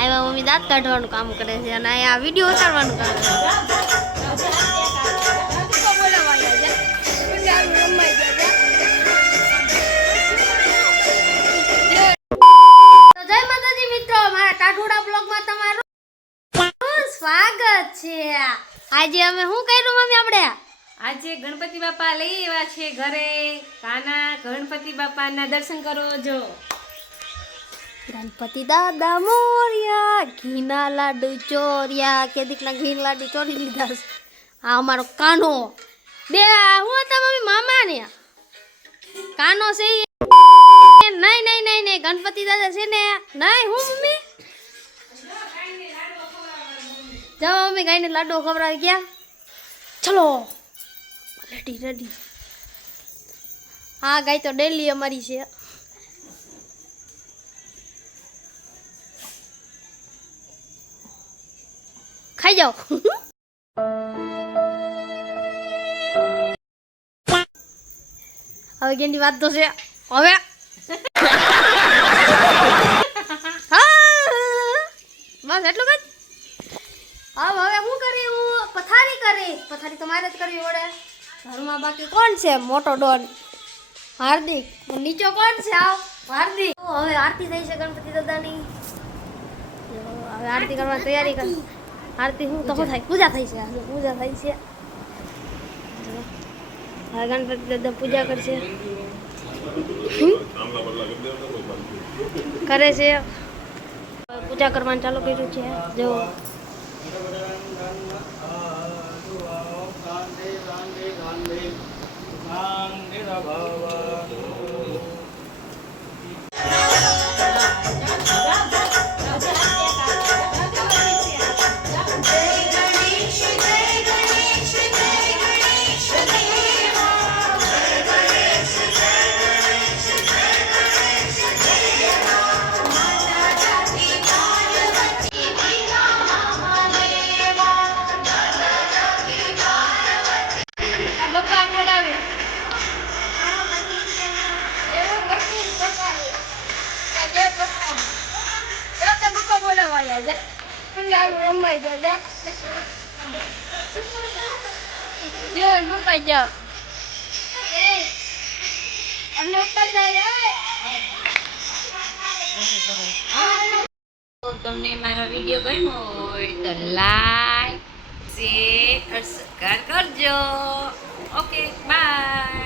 આમાં મમ્મી દાંત કાઢવાનું કામ કરે છે અને આ વીડિયો ઉતારવાનું કામ કરે જય માતાજી મિત્રો, મારા ટાઢોડા બ્લોગમાં તમારું સ્વાગત છે. આજે અમે શું કર્યું મમ્મી આપણે? આજે ગણપતિ બાપા લઈ આવ્યા છે ઘરે. કાના ગણપતિ બાપાના દર્શન કરો જો. ગણપતિ દાદા મોર્યા ઘીના લાડુ ચોર્યા કે દીકના ઘી લાડુ ચોરી લીધા છે આ અમારો કાનો બે હું હતા મમ્મી મામા ને કાનો છે ઈ. નહીં નહીં નહીં નહીં ગણપતિ દાદા છે ને નહીં હું મમ્મી જાઓ મમ્મી ગાયને લાડુ ખવડાવી ગયા ચલો રેડી રેડી હા ગાય તો ડેલી અમારી છે ખાઈ જાઓ હવે કેની વાત તો છે હવે હા, બસ એટલું કઈ હવે હવે શું કરી હું પથારી કરી પથારી તો મારે જ કરવી પડે ઘરમાં બાકી કોણ છે મોટો ડોન હાર્દિક નીચો કોણ છે આવ હાર્દિક તો હવે આરતી થઈ છે ગણપતિ દાદાની હવે આરતી કરવાની તૈયારી કર આરતી હું તો થાય પૂજા થઈ છે આજે પૂજા થઈ છે હવે ગણપતિ દાદા પૂજા કરશે કરે છે પૂજા કરવાનું ચાલુ કર્યું છે જો બપ્પા તો તમને મારો વિડીયો ગમ્યો હોય તો લાઈક શેર અને સબસ્ક્રાઈબ કરજો ઓકે બાય